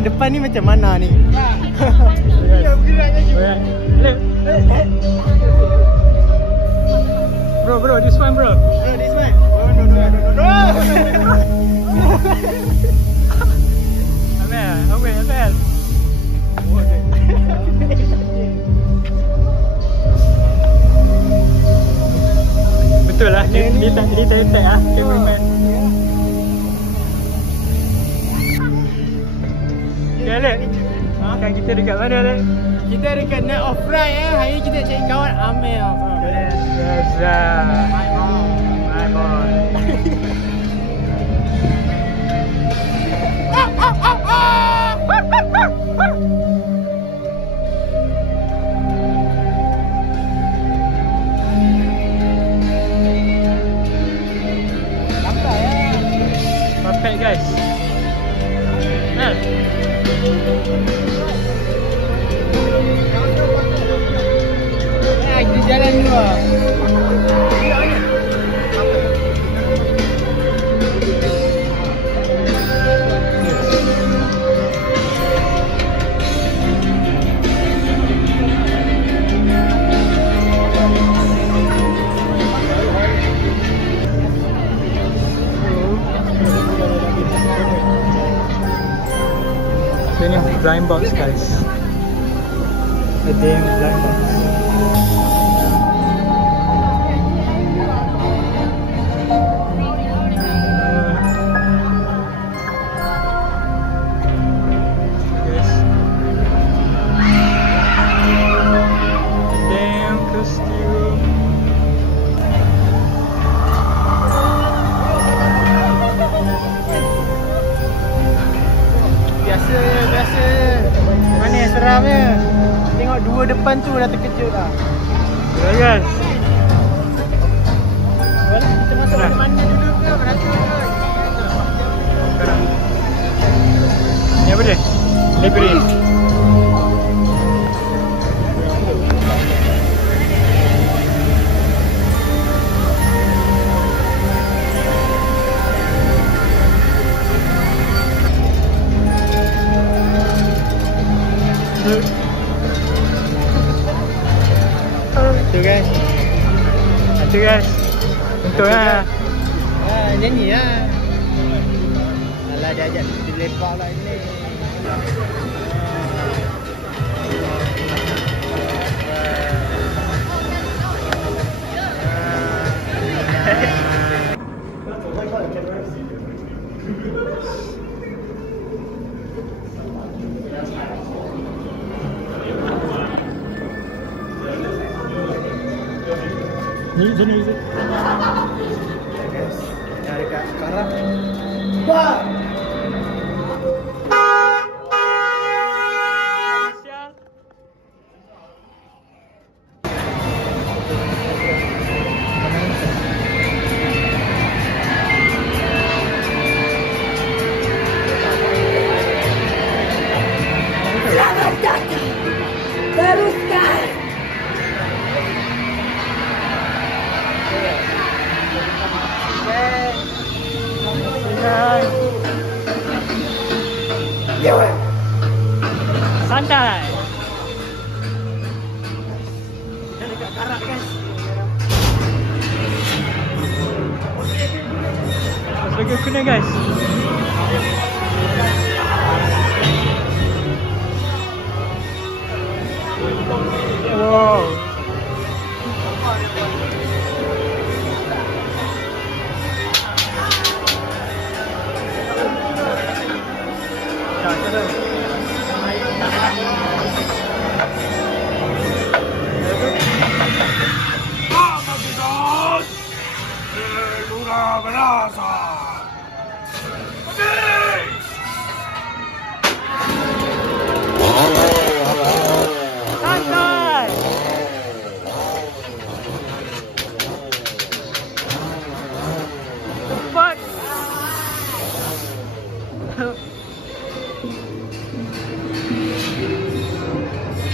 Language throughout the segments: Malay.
Sekarang depan ni macam mana ni? Bro, this one bro. This one. No. Abel. Betul lah, dia tak lah cameraman. Okay Alek, kan kita dekat mana Alek? Kita dekat Night of Pride Hari ni kita nak cari kawan Amel. Yes, my boy. Perfect guys. Nah. Kita jalan dulu. So ini blind box guys. Ada yang blind box. Biasa. Mana yang seramnya? Tengok dua depan tu dah terkejut dah. Ya guys. Kita masuk ke mana duduk ke? Beratur ke? Ni apa dia? Library. Itu guys. Untuk lah. Nyanyi lah. Alah dia ajak kita lepak lah ni. Ni sini. Guys, dah dekat sekarang. Wah. Selamat datang. Teruskan. Santai. Dah dekat karak guys. Lagi kena guys. Wow.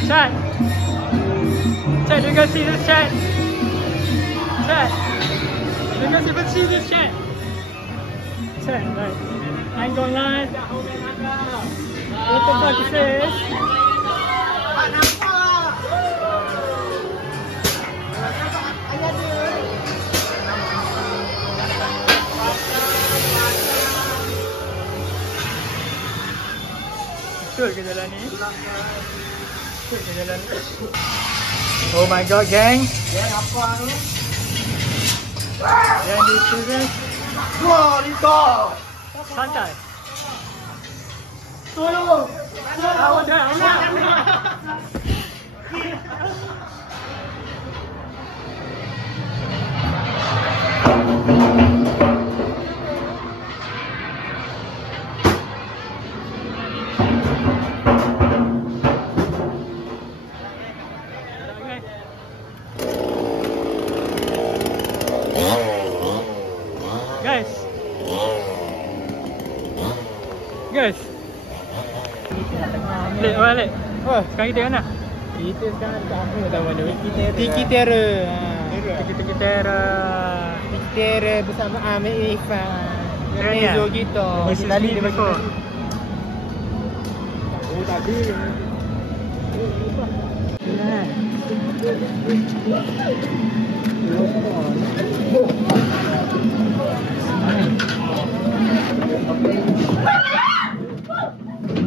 Chat. Chat, you guys see this chat? Chat. You guys even see this chat? Chat, right. I ain't gonna lie. Autoboxes. Betul ke jalan ni? Betul ke jalan ni? Oh my god, gang. Gang apa tu? Yang di sini. Wah, Rito. Santai. Tolong. Awak jangan. Guys. Balik. Oh, Sekarang kita mana? kita sekarang dekat apa tahu mana? Tiki Terror. Tiki Terra. Tiki Terror bersama Amir Irfan. Keren Mezo ya? kita. Mesti Tadi dia dia bagi. bagi. Oh, tadi.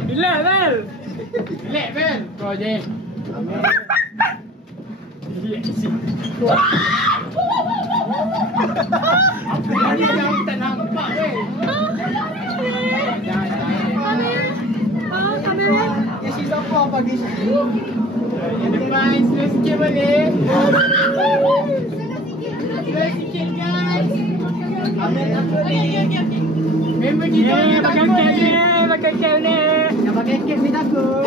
Relax, Bel. Relax, Bel. Kau je. Relax sih. Apa ni yang tak nampak, weh? Ya, si siapa pagi sini? Yang depan, slow sikit boleh? Slow sikit, guys. Member kita yang Pakai takut cap ni. ni, pakai cap ni. Yang pakai cap ni takut.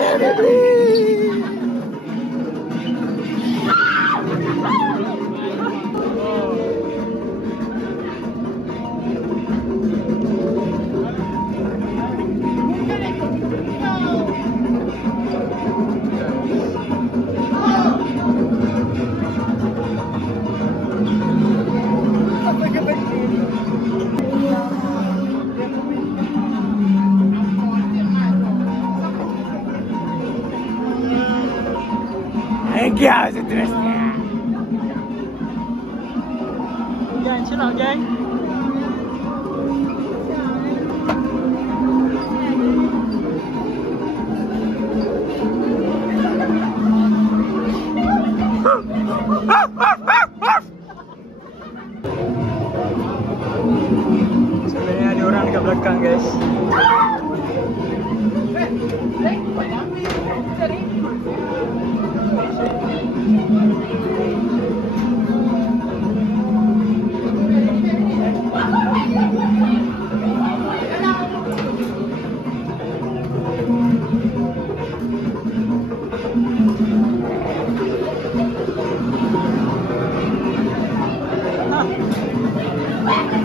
Enggak seterusnya. Gang, chill out, gang. Sebenarnya ada orang dekat belakang, guys.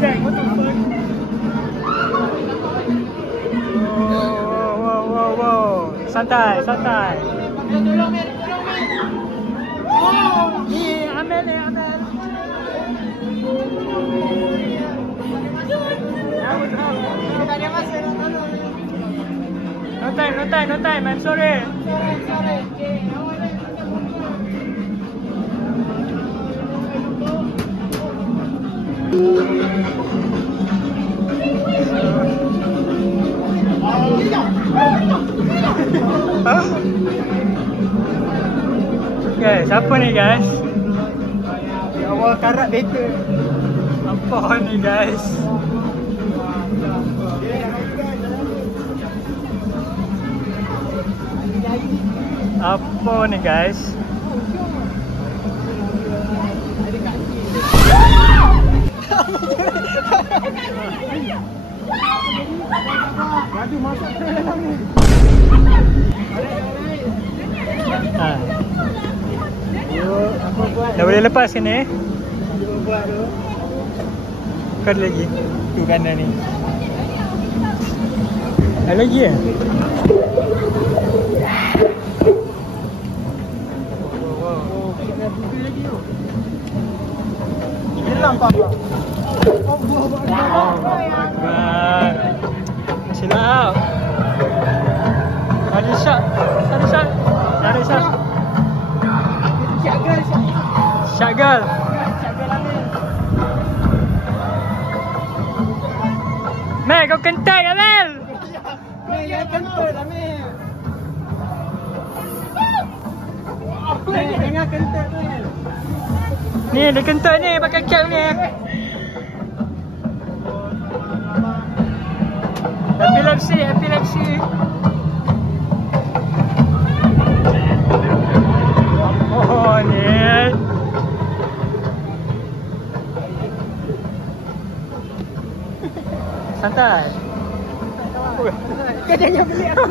Gang, what the fuck? Wow. Santai, santai. Tolong, men. Oh, ni Amel ni, Amel. Tak ada masa nak tolong. No time. I'm sorry. Sorry. Okay, awak dah. Guys, apa ni guys? Ya Allah, karat better. Apa ni guys? Apa ni guys? Maju masuk ke dalam ni. Ha. Apa buat? Dah boleh lepas ke ni? Apa buat tu? Kau ada lagi? Tu kanan ni. Ada lagi ya? Oh, kita buka lagi tu. Hilang kau. Akbar. Chill out. shot. Satu shot. Satu shot. Shot girl. Mel, kau kentut lah Mel. Mel, jangan kentut lah Mel. Mel, jangan kentut Mel. Ni, dia kentut ni pakai cap ni. Epilepsi, epilepsi. Oh, ni. Santai. Kau jangan beli aku.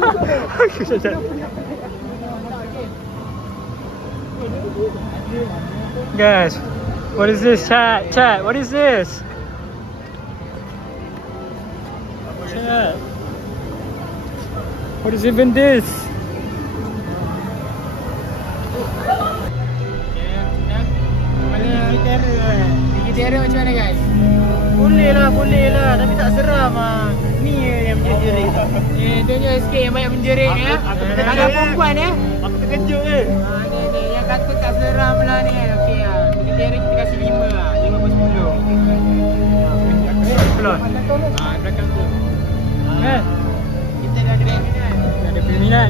Guys, what is this? Chat, what is this? Chat. What is even this? Vegetarian macam mana guys? Boleh lah, tapi tak seram ah. Ni yang menjerit. Tunjuk sikit yang banyak menjerit ya. Ada perempuan ya. Aku terkejut je. Ni yang kata tak seram lah ni. Okey ah. Vegetarian kita kasih 5 lah. 5/10. Belum. Belakang tu. Eh, Kita dah ada minat. ada peminat.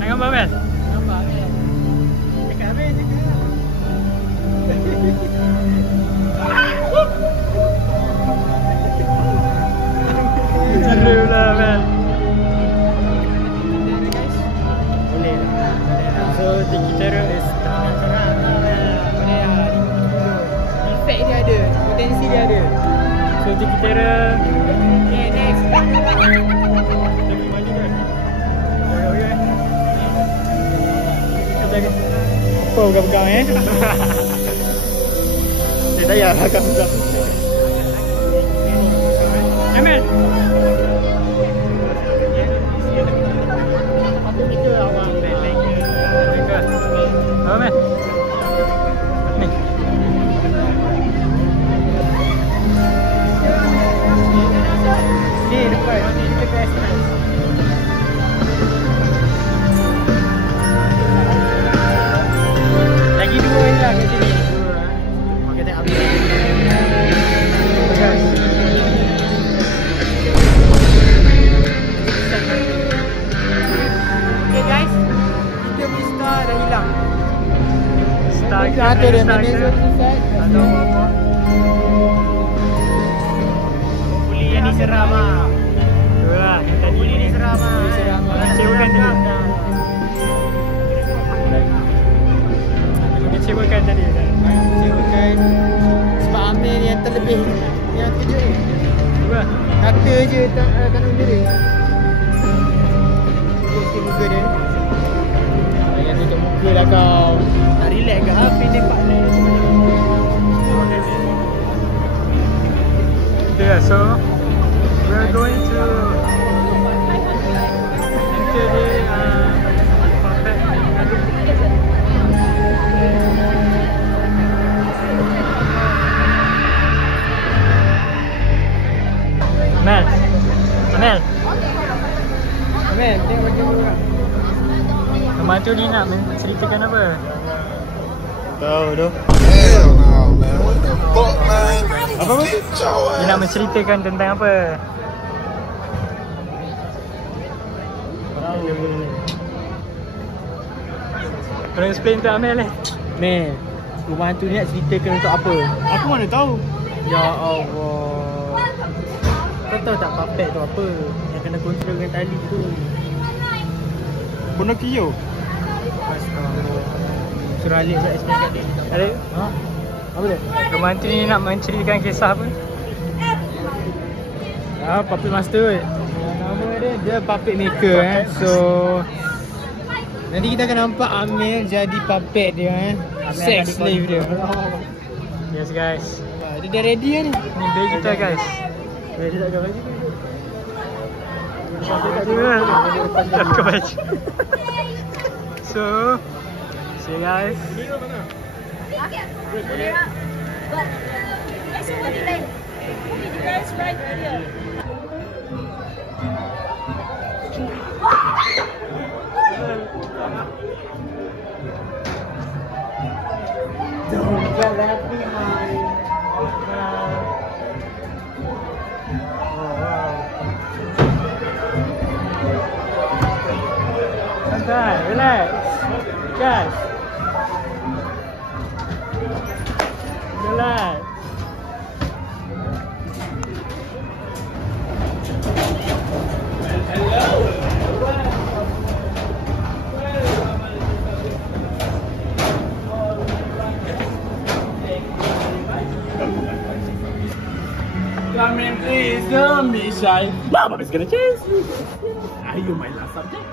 Tengok apa Mel? Nampak kan? Dekat habis cakap. Seru lah Mel. Boleh lah. So, vegetarian is Efek dia ada, potensi dia ada. so vegetarian. Okay, next. Apa pegang-pegang eh? Dia tak payah akan pegang. Emel. Itu awang Apa Mel? Ni. Ni depan, ni kita kelas. Lagi 2 je lah kat sini. Okey, tengok habis. Okay guys, kita punya star dah hilang. Star Kita ada dia manager tu set. Ada apa? Hopefully yang ni seram ah. Itulah, yang tadi Hopefully ni seram ah. Seram ah. Kecewakan tadi. Kecewakan tadi. Kecewakan sebab Amir ni yang terlebih yang kerja. Cuba. Kata je tak kena diri. Sikit muka dia. Jangan tutup muka lah kau. Nak relax ke apa tempat ni? Yeah, so we're going to enter the puppet. Amel, Amel, Amel, tengok macam mana. pembantu ni nak menceritakan apa? Tahu tu. Hell no, man. What the fuck, man? Apa apa? Get your Dia nak menceritakan tentang apa? Kau explain tu Amel eh? Mel, rumah hantu ni nak ceritakan untuk apa? Aku mana tahu. Ya Allah. Kau tahu tak puppet tu apa? Yang kena kontrol dengan tali tu. Pinocchio. Suruh Alik pula explain kat dia. Adik, Ha? Apa tu? rumah hantu ni nak menceritakan kisah apa? Ah, puppet master. Nama dia puppet maker So nanti kita akan nampak Amir jadi puppet dia sex slave dia. Yes guys, Dia dah ready kan ni? ni beg kita guys. Ready tak kau baju? Tak ke baju. So, see you guys. But actually, like, who did you guys ride earlier? Don't get left behind. Santai, relax. Gas. Relax. Come in, please. Don't be shy. Mama is gonna chase you. Are you my last subject?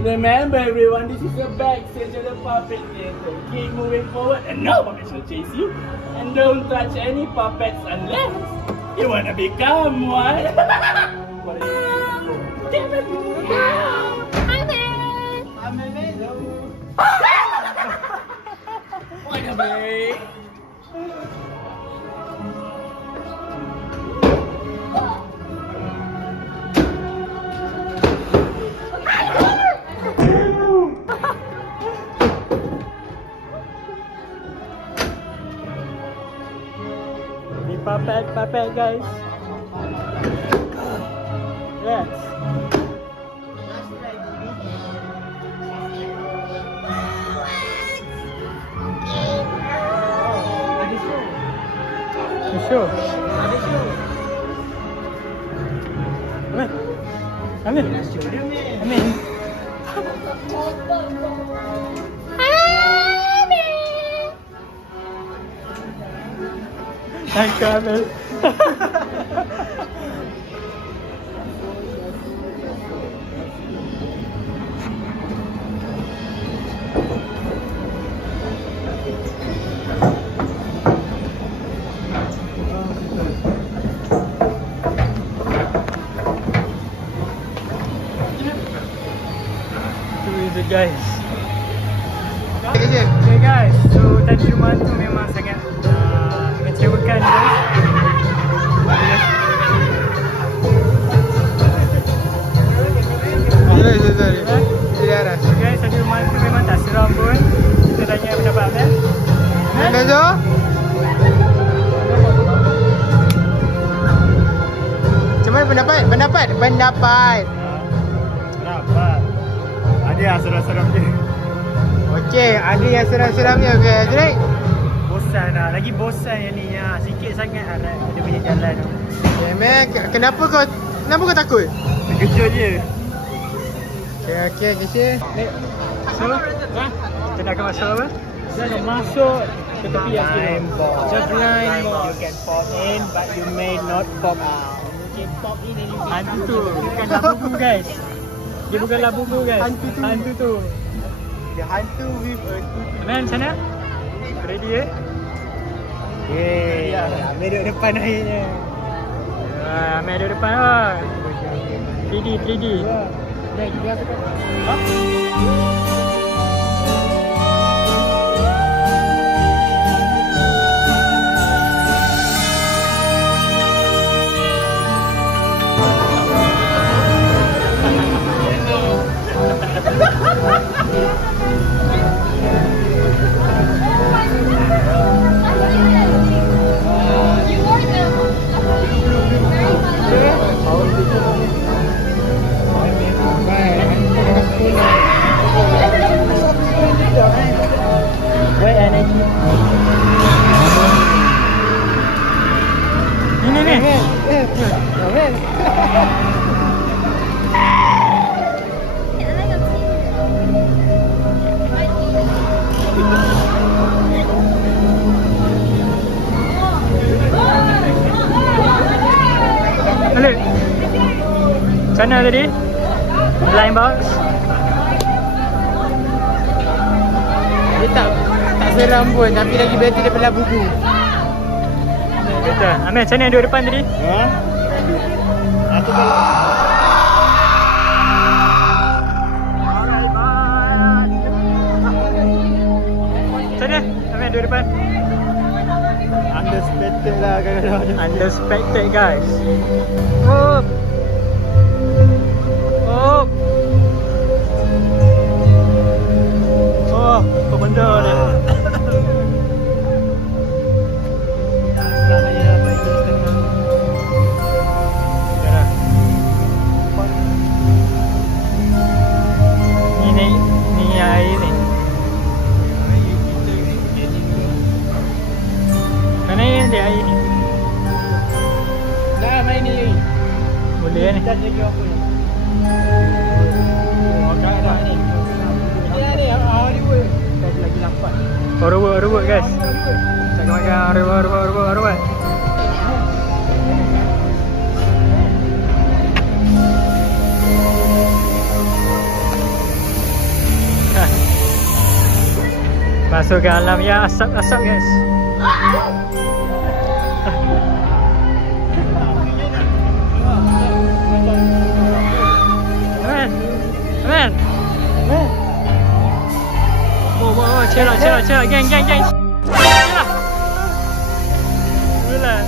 Remember, everyone, this is the backstage of the puppet theater. Keep moving forward, and nobody shall chase you. And don't touch any puppets unless you wanna become one. What are you? Damn it! I'm in. What a break. Puppet guys. Yes. Sure. Amin. Thank you, Amin. Guys. Okay guys, so tadi rumah tu memang sangat mengecewakan guys. Sorry. Guys, tadi rumah tu memang tak seram pun. Kita tanya pendapat Abel. Kenzo? Macam mana pendapat? Pendapat. Ada yang seram-seram je. Okey, ada yang seram-seramnya ke Azraik? Bosan lah, lagi bosan yang ni ya. Sikit sangat harap dia punya jalan tu. Okay, man, kenapa kau takut? Terkejut je. Okay. So, kita nak masuk apa? Kita nak masuk ke tepi ya. The blind box. You can pop in but you may not pop out. You can pop in and you can Hantu tu, bukanlah bubu guys. Dia bukanlah bubu guys. Hantu tu. The hantu with a good. Man, macam mana? Ready eh? Yeah. Ambil duduk depan akhirnya. Ambil duduk depan lah. 3D. Dah juga tu. Balik. Sana tadi? Blind box. Dia tak seram pun, tapi lagi better daripada bubu. Betul. Amir, macam mana duduk depan tadi? Ha? Aku tak. Macam mana? Amir duduk depan. Unexpected guys. Oh. Oh. Oh, apa benda ni? Ni air ni. Mana yang dia air ni? Dah main ni. Boleh ni. Dah lagi apa ni? Oh, dah ni. Ini ni Hollywood. Dah lagi lambat. Robot guys. Saya makan robot. Masuk ke alam ya asap guys. Aman. Oh, celak, geng. Celak. Boleh.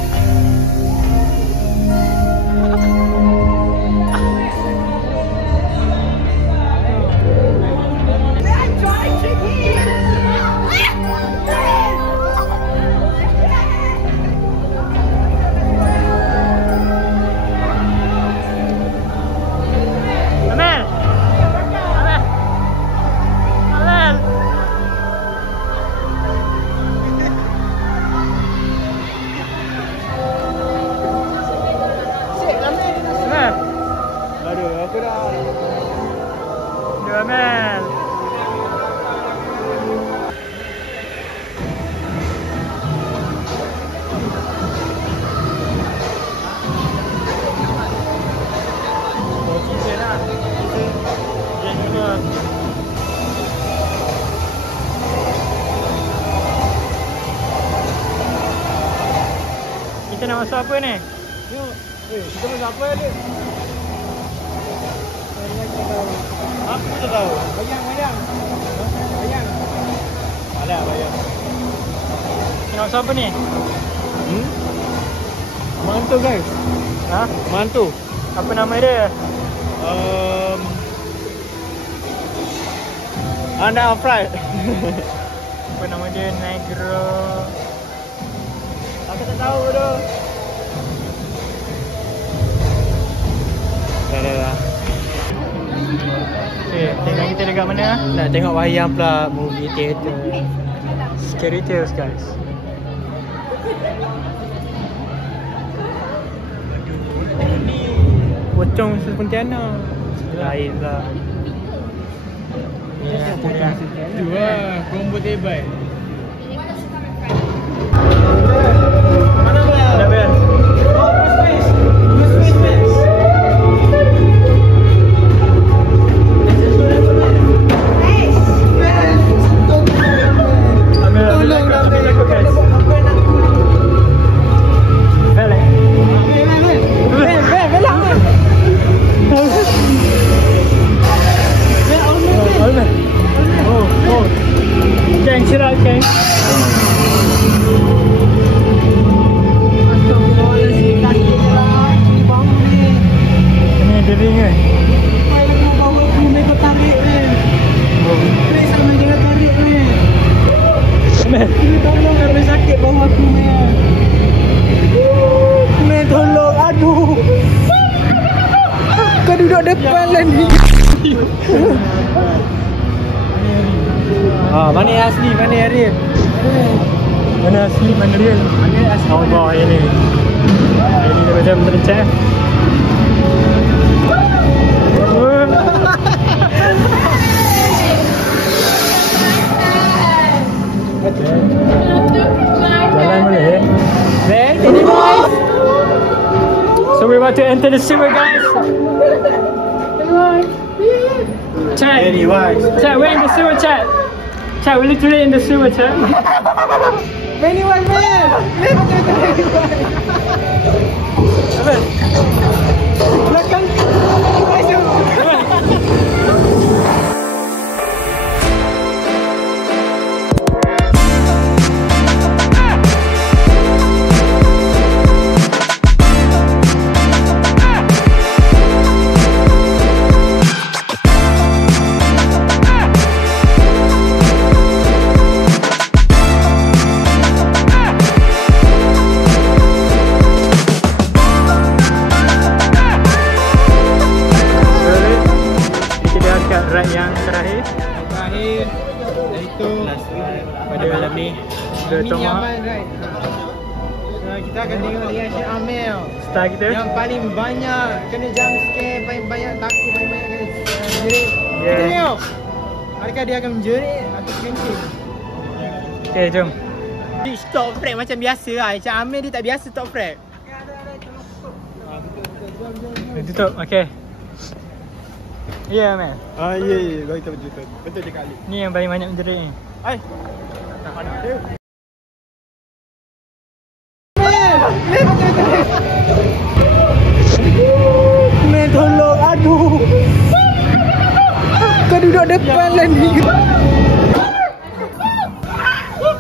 Aman. Kita nak masuk apa ni? Kita masak apa ni? Aku tak tahu. Bayang. Ada bayang. Kita nak masuk apa ni? Mantu guys. Ha? Mantu. Apa nama dia? Anda fried. Apa nama dia? Negro. Aku tak tahu tu. Dah. Okay, tengok kita dekat mana? Nak tengok wayang pula, movie theater. Scary Tales guys. Pocong Pontianak. Lain lah. Ya, tengok. Dua combo table. Ada bel. Geng, cerak geng. Ini dering kan? Tolong kerana sakit bawah aku tolong, aduh. Kau duduk depan lah ni. Mana yang asli, mana yang real? Mana asli, mana real? Allah ini. Ini dia macam merencah. Jalan boleh? Ready boys? So we're about to enter the sewer guys. Chat. Very wise. Chat, we're in the sewer chat. Chat, we're literally in the sewer chat. Very wise man. Belakang. yang terakhir. Terakhir iaitu Pada malam ni Kita Amin tengok Yaman, right? Kita akan tengok reaction Amel star kita. yang paling banyak kena jump scare, paling banyak takut, paling banyak kena jerit. Yeah. Kita tengok adakah dia akan menjerit atau kencing. Okay, jom. Dia stop frame macam biasa lah. Macam Amel dia tak biasa stop frame. Tutup, okay. Ya, Amel. Ya, bagi tahu betul. Betul je kali. Ni yang paling banyak menjerit ni. Hai. Tak ada dia. Mel tolong, aduh. Kau duduk depan lah ni.